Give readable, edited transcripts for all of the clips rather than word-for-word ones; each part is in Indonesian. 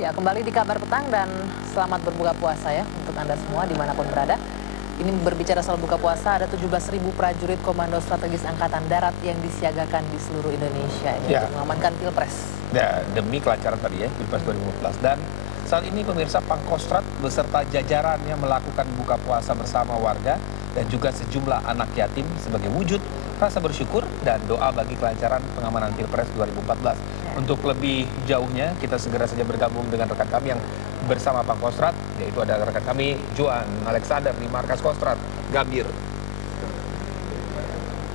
Ya, kembali di kabar petang dan selamat berbuka puasa ya untuk Anda semua dimanapun berada. Ini berbicara soal buka puasa, ada 17.000 prajurit Komando Strategis Angkatan Darat yang disiagakan di seluruh Indonesia ini Ya. untuk mengamankan Pilpres. Ya, demi kelancaran tadi ya, Pilpres 2015. Dan saat ini pemirsa Pangkostrat beserta jajarannya melakukan buka puasa bersama warga dan juga sejumlah anak yatim sebagai wujud rasa bersyukur dan doa bagi kelancaran pengamanan Pilpres 2014. Untuk lebih jauhnya, kita segera saja bergabung dengan rekan kami yang bersama Pangkostrat, yaitu ada rekan kami Joan Alexander di Markas Kostrat, Gambir.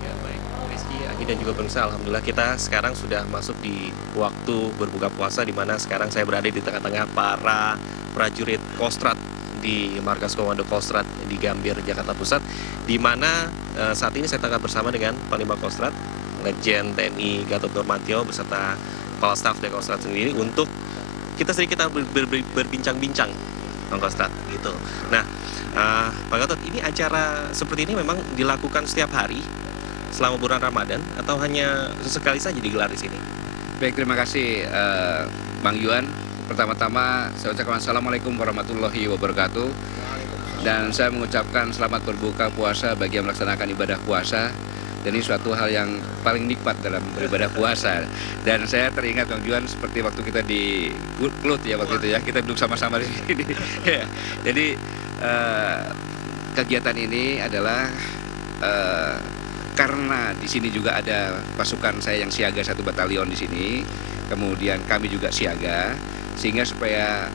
Ya, baik, Rizky, Agi dan juga pemirsa, alhamdulillah kita sekarang sudah masuk di waktu berbuka puasa, di mana sekarang saya berada di tengah-tengah para prajurit Kostrat di Markas Komando Kostrat di Gambir, Jakarta Pusat, di mana saat ini saya tengah bersama dengan Panglima Kostrat, Legend TNI Gatot Nurmantio beserta Kepala Staf dari Kostrat sendiri untuk kita sedikit berbincang-bincang Bang Kostrat gitu. Nah, Pak Gatot, ini acara seperti ini memang dilakukan setiap hari selama bulan Ramadan atau hanya sesekali saja digelar di sini? Baik, terima kasih Bang Yuan. Pertama-tama saya ucapkan Assalamualaikum warahmatullahi wabarakatuh. Dan saya mengucapkan selamat berbuka puasa bagi yang melaksanakan ibadah puasa. Dan ini suatu hal yang paling nikmat dalam beribadah puasa. Dan saya teringat Bang Yuan seperti waktu kita di Klut ya waktu itu ya. Kita duduk sama-sama di sini. Ya. Jadi kegiatan ini adalah karena di sini juga ada pasukan saya yang siaga 1 batalion di sini. Kemudian kami juga siaga, sehingga supaya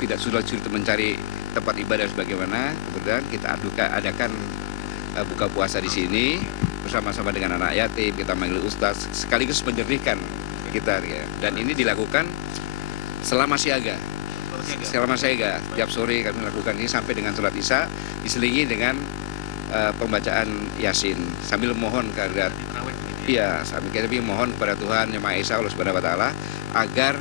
tidak sulit mencari tempat ibadah sebagaimana, kemudian kita adakan buka puasa di sini bersama-sama dengan anak yatim. Kita manggil ustaz sekaligus menjernihkan kita ya. Dan ini dilakukan selama siaga. Selama siaga, tiap sore kami lakukan ini sampai dengan sholat isya, diselingi dengan pembacaan Yasin sambil mohon kepada kami mohon kepada Tuhan Yang Maha Esa Allah Subhanahu wa taala agar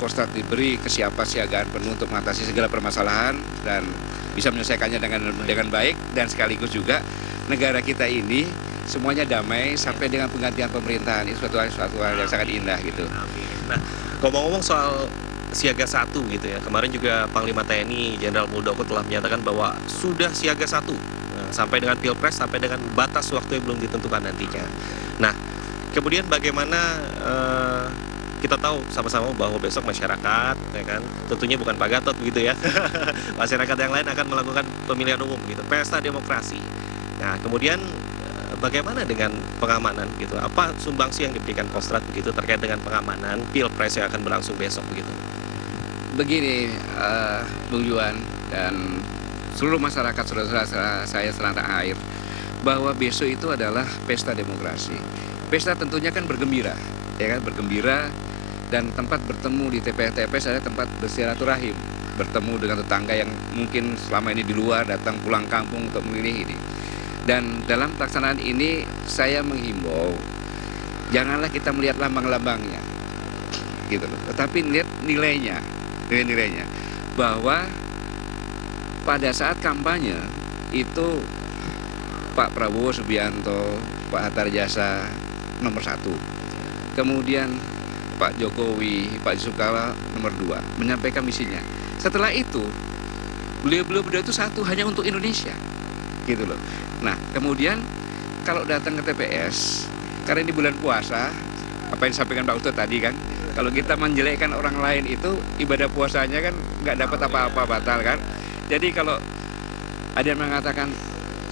Kostrat diberi kesiapsiagaan penuh untuk mengatasi segala permasalahan dan bisa menyelesaikannya dengan baik, dan sekaligus juga negara kita ini semuanya damai sampai dengan penggantian pemerintahan. Itu suatu hal yang sangat indah gitu. Nah, ngomong-ngomong soal siaga 1 gitu ya, kemarin juga Panglima TNI Jenderal Muldoko telah menyatakan bahwa sudah siaga 1 sampai dengan Pilpres, sampai dengan batas waktu yang belum ditentukan nantinya. Nah, kemudian bagaimana kita tahu sama-sama bahwa besok masyarakat, ya kan, tentunya bukan Pak Gatot begitu ya, masyarakat yang lain akan melakukan pemilihan umum gitu, pesta demokrasi. Nah, kemudian bagaimana dengan pengamanan gitu? Apa sumbangsi yang diberikan Kostrat begitu terkait dengan pengamanan Pilpres yang akan berlangsung besok begitu? Begini, Bung Juan dan seluruh masyarakat saudara-saudara saya setanah air, bahwa besok itu adalah pesta demokrasi. Pesta tentunya kan bergembira, ya kan, bergembira, dan tempat bertemu di TPS adalah tempat bersilaturahim, bertemu dengan tetangga yang mungkin selama ini di luar, datang pulang kampung untuk memilih ini. Dan dalam pelaksanaan ini saya menghimbau, janganlah kita melihat lambang-lambangnya, gitu loh, tetapi lihat nilainya, bahwa pada saat kampanye itu Pak Prabowo Subianto, Pak Hatta Rajasa nomor 1. Kemudian Pak Jokowi, Pak Yusuf Kala nomor 2 menyampaikan misinya. Setelah itu beliau itu satu hanya untuk Indonesia, gitu loh. Nah, kemudian kalau datang ke TPS, karena ini bulan puasa, apa yang disampaikan Pak Ustadz tadi kan, kalau kita menjelekkan orang lain itu ibadah puasanya kan nggak dapat apa-apa, batal kan. Jadi kalau ada yang mengatakan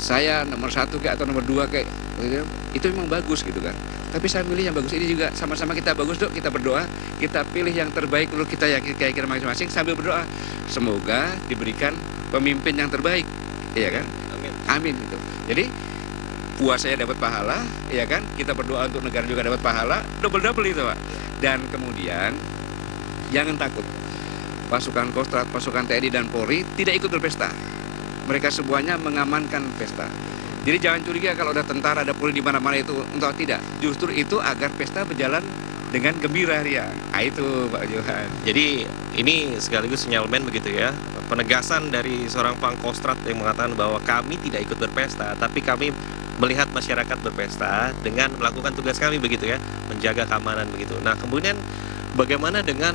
saya nomor 1 kayak atau nomor 2 kayak, itu memang bagus gitu kan. Tapi saya pilih yang bagus ini juga, sama-sama kita bagus dok, kita berdoa, kita pilih yang terbaik menurut kita ya kira-kira masing-masing sambil berdoa. Semoga diberikan pemimpin yang terbaik, ya kan? Amin gitu. Jadi puasanya dapat pahala, ya kan? Kita berdoa untuk negara juga dapat pahala, double itu Pak. Dan kemudian jangan takut. Pasukan Kostrat, pasukan TNI dan Polri tidak ikut berpesta. Mereka semuanya mengamankan pesta. Jadi jangan curiga kalau ada tentara, ada polisi di mana-mana itu, untuk tidak. Justru itu agar pesta berjalan dengan gembira riang. Nah, itu Pak Johan. Jadi ini sekaligus sinyalmen begitu ya, penegasan dari seorang Pangkostrat yang mengatakan bahwa kami tidak ikut berpesta, tapi kami melihat masyarakat berpesta dengan melakukan tugas kami begitu ya, menjaga keamanan begitu. Nah, kemudian bagaimana dengan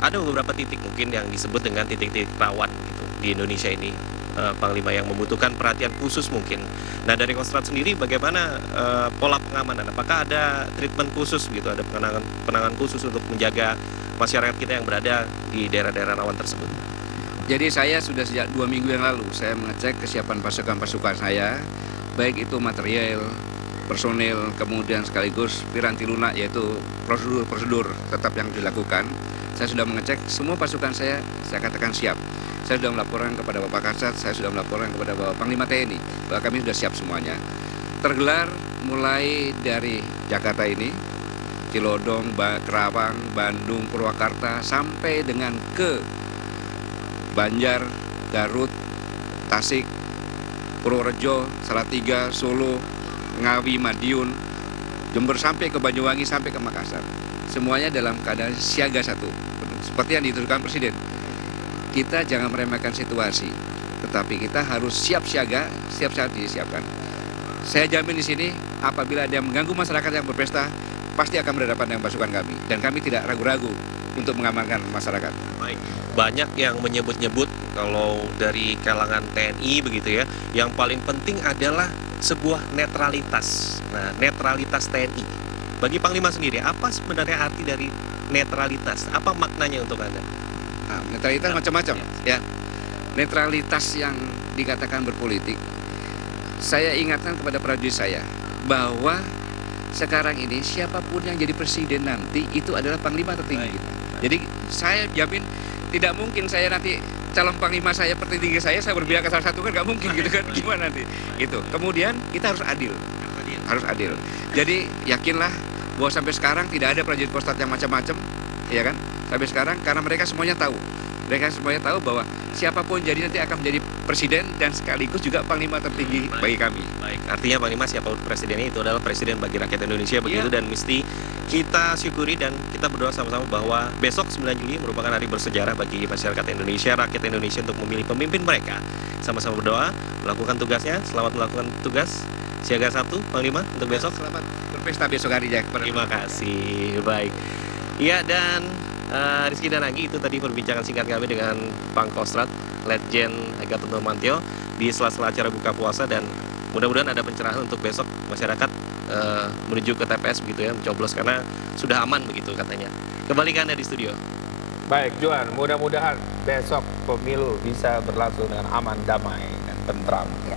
ada beberapa titik mungkin yang disebut dengan titik-titik rawan gitu di Indonesia ini, Panglima, yang membutuhkan perhatian khusus mungkin. Nah, dari Kostrad sendiri bagaimana pola pengamanan? Apakah ada treatment khusus gitu, ada penanganan khusus untuk menjaga masyarakat kita yang berada di daerah-daerah rawan tersebut? Jadi saya sudah sejak 2 minggu yang lalu saya mengecek kesiapan pasukan-pasukan saya, baik itu material, personil, kemudian sekaligus piranti lunak, yaitu prosedur-prosedur tetap yang dilakukan. Saya sudah mengecek semua pasukan saya katakan siap. Saya sudah melaporkan kepada Bapak Kasat, saya sudah melaporkan kepada Bapak Panglima TNI bahwa kami sudah siap semuanya. Tergelar mulai dari Jakarta ini, Cilodong, Kerawang, Bandung, Purwakarta, sampai dengan ke Banjar, Garut, Tasik, Purworejo, Salatiga, Solo, Ngawi, Madiun, Jember, sampai ke Banyuwangi, sampai ke Makassar. Semuanya dalam keadaan siaga 1, seperti yang dituliskan Presiden. Kita jangan meremehkan situasi, tetapi kita harus siap siaga, siap saat disiapkan. Saya jamin di sini, apabila ada yang mengganggu masyarakat yang berpesta, pasti akan berhadapan dengan pasukan kami. Dan kami tidak ragu-ragu untuk mengamankan masyarakat. Baik, banyak yang menyebut-nyebut kalau dari kalangan TNI begitu ya, yang paling penting adalah sebuah netralitas. Nah, netralitas TNI. Bagi Panglima sendiri, apa sebenarnya arti dari netralitas? Apa maknanya untuk Anda? Nah, netralitas macam-macam ya. Netralitas yang dikatakan berpolitik, saya ingatkan kepada prajurit saya bahwa sekarang ini siapapun yang jadi presiden nanti itu adalah panglima tertinggi. Jadi saya jamin tidak mungkin saya nanti calon panglima saya tertinggi saya berpihak ke salah satu, kan nggak mungkin gitu kan, gimana nanti gitu. Kemudian kita harus adil, harus adil. Jadi yakinlah bahwa sampai sekarang tidak ada prajurit Kostrad yang macam-macam, ya kan? Sampai sekarang, karena mereka semuanya tahu bahwa siapapun jadi nanti akan menjadi presiden dan sekaligus juga panglima tertinggi bagi kami. Baik, artinya Panglima siapapun presidennya itu adalah presiden bagi rakyat Indonesia begitu, dan mesti kita syukuri dan kita berdoa sama-sama bahwa besok 9 Juli merupakan hari bersejarah bagi masyarakat Indonesia, rakyat Indonesia, untuk memilih pemimpin mereka. Sama-sama berdoa, melakukan tugasnya, selamat melakukan tugas siaga 1 Panglima untuk besok. Selamat berpesta besok hari ya. Terima kasih. Baik. Ya, dan Rizky dan Anggi, itu tadi perbincangan singkat kami dengan Pangkostrat Letjen Gatot Nurmantio di sela-sela acara buka puasa, dan mudah-mudahan ada pencerahan untuk besok masyarakat menuju ke TPS begitu ya, mencoblos karena sudah aman begitu katanya. Kembali ke Anda di studio. Baik, Juan, mudah-mudahan besok pemilu bisa berlangsung dengan aman, damai, dan tentram. Ya.